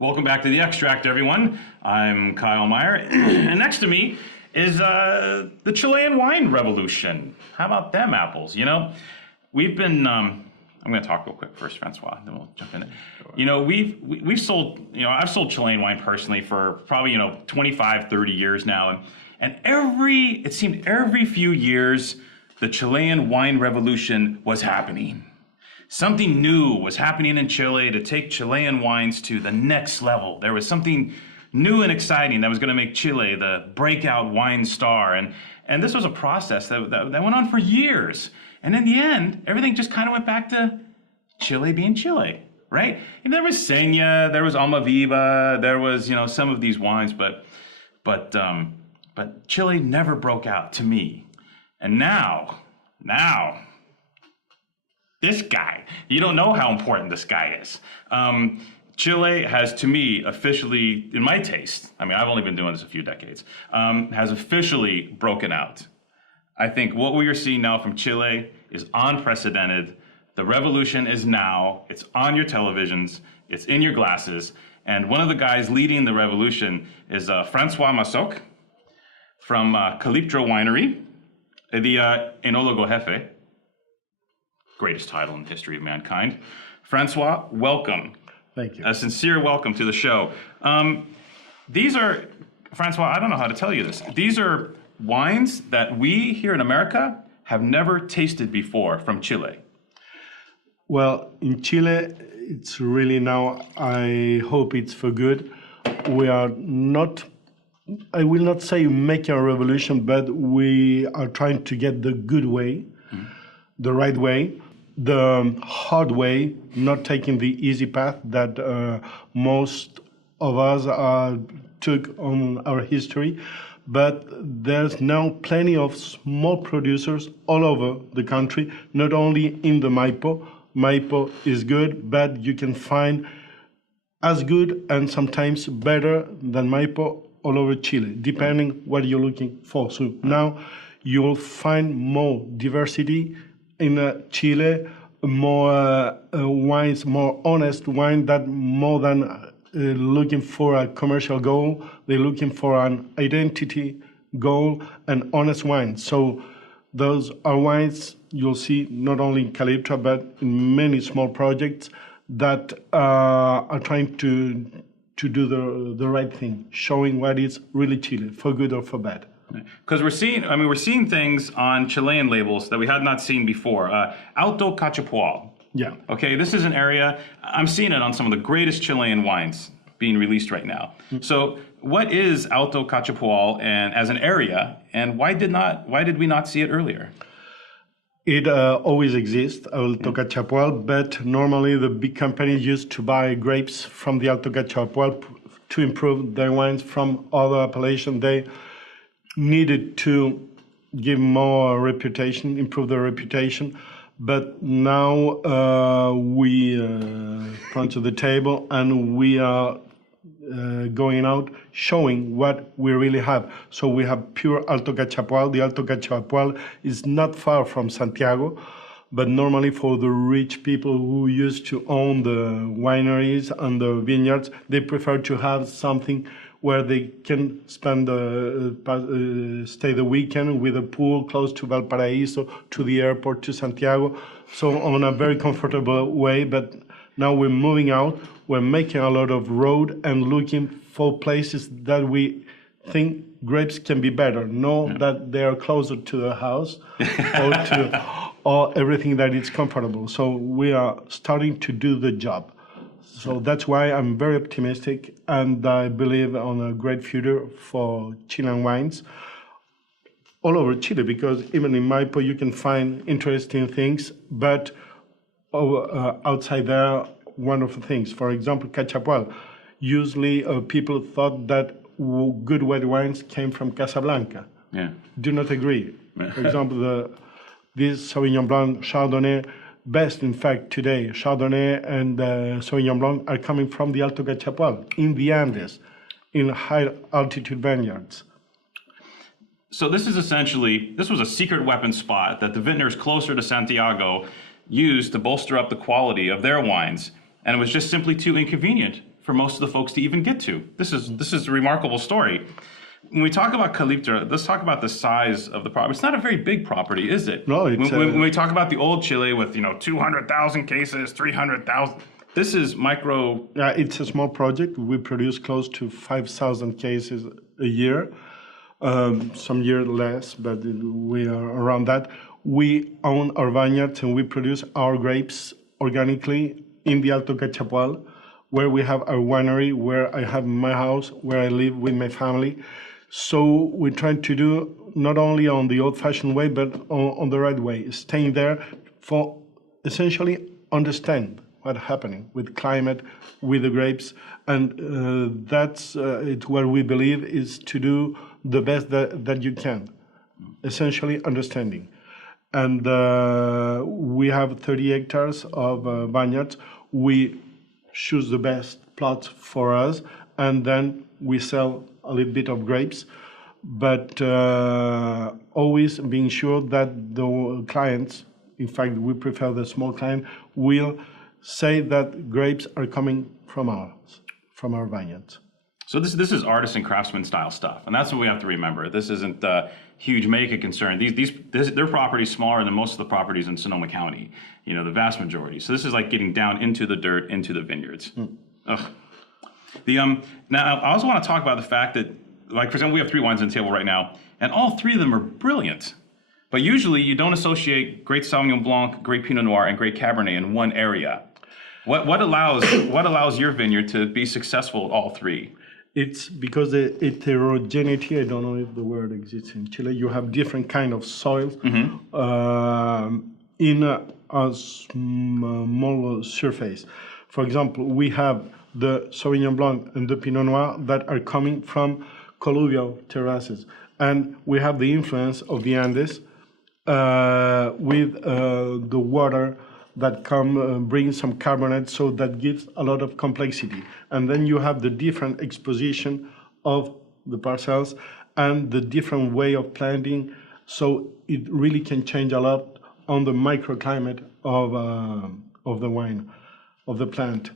Welcome back to The Extract, everyone. I'm Kyle Meyer, and next to me is the Chilean wine revolution. How about them apples? You know, we've been. I'm going to talk real quick first, Francois, then we'll jump in. Sure. You know, we've sold. You know, I've sold Chilean wine personally for probably 25, 30 years now, and it seemed every few years the Chilean wine revolution was happening. Something new was happening in Chile to take Chilean wines to the next level. There was something new and exciting that was going to make Chile the breakout wine star. And this was a process that went on for years. And in the end, everything just kind of went back to Chile being Chile, right? And there was Seña, there was Almaviva, there was, some of these wines, but Chile never broke out to me. And now, this guy, you don't know how important this guy is. Chile has, to me, officially, in my taste, I mean, I've only been doing this a few decades, has officially broken out. I think what we are seeing now from Chile is unprecedented. The revolution is now. It's on your televisions. It's in your glasses. And one of the guys leading the revolution is François Massoc from Calyptra Winery, the Enologo Jefe. Greatest title in the history of mankind. Francois, welcome. Thank you. A sincere welcome to the show. These are, Francois, I don't know how to tell you this. These are wines that we here in America have never tasted before from Chile. Well, in Chile, it's really now, I hope it's for good. We are not, I will not say making a revolution, but we are trying to get the good way, the right way. The hard way, not taking the easy path that most of us took on our history. But there's now plenty of small producers all over the country, not only in the Maipo. Maipo is good, but you can find as good and sometimes better than Maipo all over Chile, depending what you're looking for. So now you'll find more diversity in Chile, more wines, more honest wine, that more than looking for a commercial goal, they're looking for an identity goal and honest wine. So those are wines you'll see not only in Calyptra, but in many small projects that are trying to do the right thing, showing what is really Chile, for good or for bad. Because we're seeing things on Chilean labels that we had not seen before. Alto Cachapual. Yeah. Okay, this is an area, I'm seeing it on some of the greatest Chilean wines being released right now. Mm-hmm. So what is Alto Cachapual and as an area, and why did we not see it earlier? It always exists, Alto Cachapual, but normally the big companies used to buy grapes from the Alto Cachapual to improve their wines from other appellations. They needed to give more reputation, improve their reputation, but now we front to the table and we are going out showing what we really have. So we have pure Alto Cachapual. The Alto Cachapual is not far from Santiago, but normally for the rich people who used to own the wineries and the vineyards, they prefer to have something where they can spend stay the weekend with a pool close to Valparaiso, to the airport, to Santiago. So on a very comfortable way, but now we're moving out, we're making a lot of road and looking for places that we think grapes can be better, that they are closer to the house or everything that is comfortable. So we are starting to do the job. So that's why I'm very optimistic, and I believe on a great future for Chilean wines all over Chile, because even in Maipo you can find interesting things, but outside there, wonderful things. For example, Cachapual. Usually people thought that good white wines came from Casablanca. Yeah. Do not agree. For example, this Sauvignon Blanc, Chardonnay, best, in fact, today, Chardonnay and Sauvignon Blanc are coming from the Alto Cachapual, in the Andes, in high-altitude vineyards. So this was a secret weapon spot that the vintners closer to Santiago used to bolster up the quality of their wines, and it was just simply too inconvenient for most of the folks to even get to. This is a remarkable story. When we talk about Calyptra, let's talk about the size of the property. It's not a very big property, is it? No, it's when we talk about the old Chile with 200,000 cases, 300,000. This is micro. It's a small project. We produce close to 5,000 cases a year. Some years less, but we are around that. We own our vineyards and we produce our grapes organically in the Alto Cachapoal, where we have our winery, where I have my house, where I live with my family. So we're trying to do not only on the old-fashioned way, but on the right way, staying there for essentially understand what's happening with climate, with the grapes, and that's it's what we believe is to do the best that you can, essentially understanding. And we have 30 hectares of vineyards. We choose the best plots for us, and then we sell a little bit of grapes, but always being sure that the clients, in fact, we prefer the small client, will say that grapes are coming from our vineyards. So this is artisan craftsman style stuff, and that's what we have to remember. This isn't huge mega concern. Their property is smaller than most of the properties in Sonoma County, the vast majority. So this is like getting down into the dirt, into the vineyards. Ugh. Now I also want to talk about the fact that, like, for example, we have 3 wines on the table right now, and all 3 of them are brilliant. But usually you don't associate Great Sauvignon Blanc, Great Pinot Noir, and Great Cabernet in one area. What allows your vineyard to be successful at all 3? It's because the heterogeneity, I don't know if the word exists in Chile, you have different kind of soils in a small surface. For example, we have the Sauvignon Blanc and the Pinot Noir that are coming from colluvial terraces. And we have the influence of the Andes with the water that brings some carbonate, so that gives a lot of complexity. And then you have the different exposition of the parcels and the different way of planting, so it really can change a lot on the microclimate of the wine, of the plant.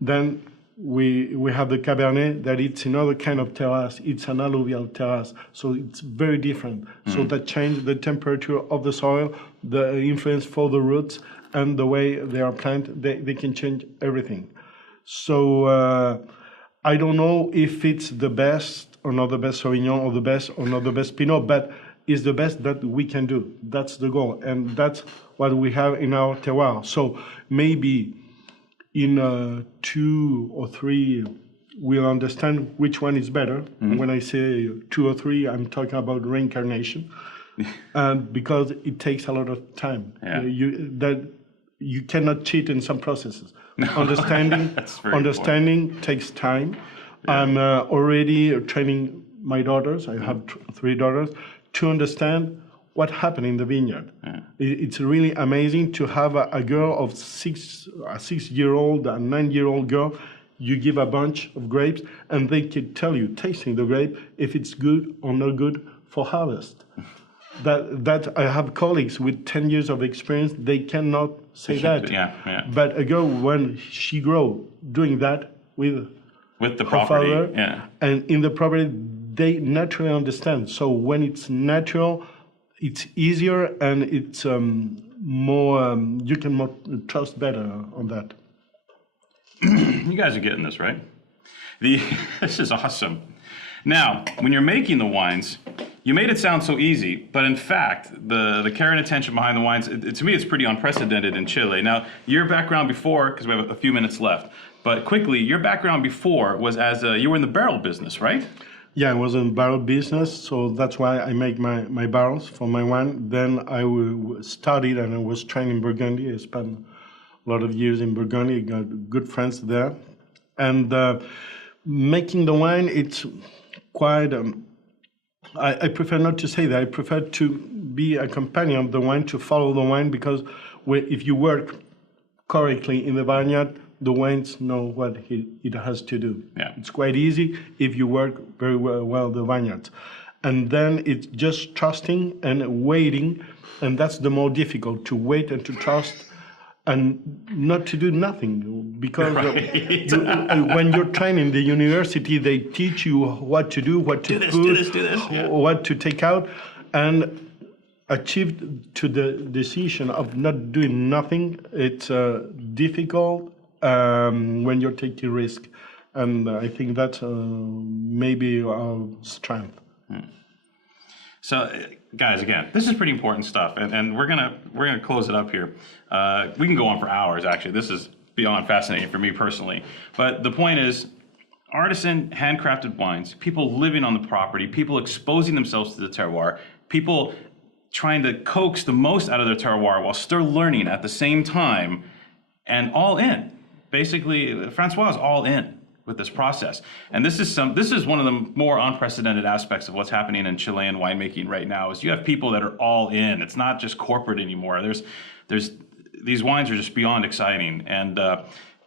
Then we have the Cabernet, that it's another kind of terrace. It's an alluvial terrace, so it's very different. So that change the temperature of the soil, the influence for the roots, and the way they are planted, they can change everything. So I don't know if it's the best or not the best Sauvignon, or the best or not the best Pinot, but it's the best that we can do. That's the goal, and that's what we have in our terroir. So maybe in 2 or 3, we'll understand which one is better. When I say 2 or 3, I'm talking about reincarnation, because it takes a lot of time. Yeah. You cannot cheat in some processes. Understanding takes time. Yeah. I'm already training my daughters. I have 3 daughters to understand what happened in the vineyard. Yeah. It's really amazing to have a girl of a 6-year-old, a 9-year-old girl. You give a bunch of grapes, and they can tell you, tasting the grape, if it's good or not good for harvest. That I have colleagues with 10 years of experience, they cannot say that. Yeah. But a girl, when she grow doing that with the her property, father, and in the property, they naturally understand. So when it's natural, it's easier, and it's more, you can more trust better on that. You guys are getting this, right? This is awesome. Now, when you're making the wines, you made it sound so easy, but in fact, the care and attention behind the wines, to me, it's pretty unprecedented in Chile. Now, your background before, because we have a few minutes left, but quickly, your background before was you were in the barrel business, right? Yeah, I was in barrel business, so that's why I make my barrels for my wine. Then I studied and I was trained in Burgundy. I spent a lot of years in Burgundy, got good friends there. And making the wine, it's quite... I prefer not to say that. I prefer to be a companion of the wine, to follow the wine, because if you work correctly in the vineyard, the wines know what it has to do. Yeah. It's quite easy if you work very well the vineyards. And then it's just trusting and waiting, and that's the more difficult, to wait and to trust and not to do nothing, because Right. when you're trained in the university, they teach you what to do, what to this, put, do this, do this, yeah. what to take out, and achieved to the decision of not doing nothing. It's difficult when you're taking risk, and I think that's maybe our strength. So, guys, again, this is pretty important stuff, and we're gonna close it up here. We can go on for hours. Actually, this is beyond fascinating for me personally. But the point is, artisan, handcrafted wines, people living on the property, people exposing themselves to the terroir, people trying to coax the most out of their terroir while still learning at the same time, and all in. Basically, Francois is all in with this process. And this is one of the more unprecedented aspects of what's happening in Chilean winemaking right now, is you have people that are all in. It's not just corporate anymore. There's these wines are just beyond exciting. And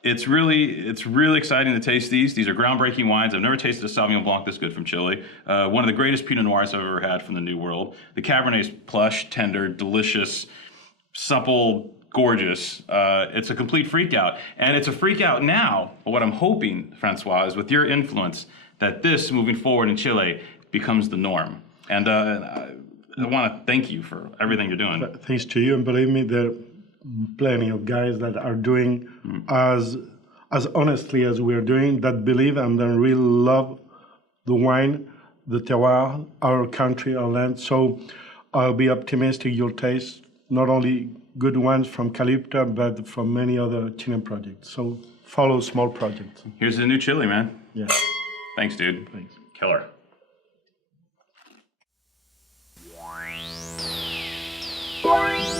it's really exciting to taste these. These are groundbreaking wines. I've never tasted a Sauvignon Blanc this good from Chile. One of the greatest Pinot Noirs I've ever had from the New World. The Cabernet's plush, tender, delicious, supple, gorgeous. It's a complete freak out. And it's a freak out now. But what I'm hoping, Francois, is with your influence, that this, moving forward in Chile, becomes the norm. And I want to thank you for everything you're doing. Thanks to you, and believe me, there are plenty of guys that are doing as honestly as we are doing, that believe and then really love the wine, the terroir, our country, our land. So I'll be optimistic you'll taste not only good wines from Calyptra, but from many other Chilean projects. So follow small projects. Here's the new Chile, man. Yeah. Thanks, dude. Thanks. Killer. Bye.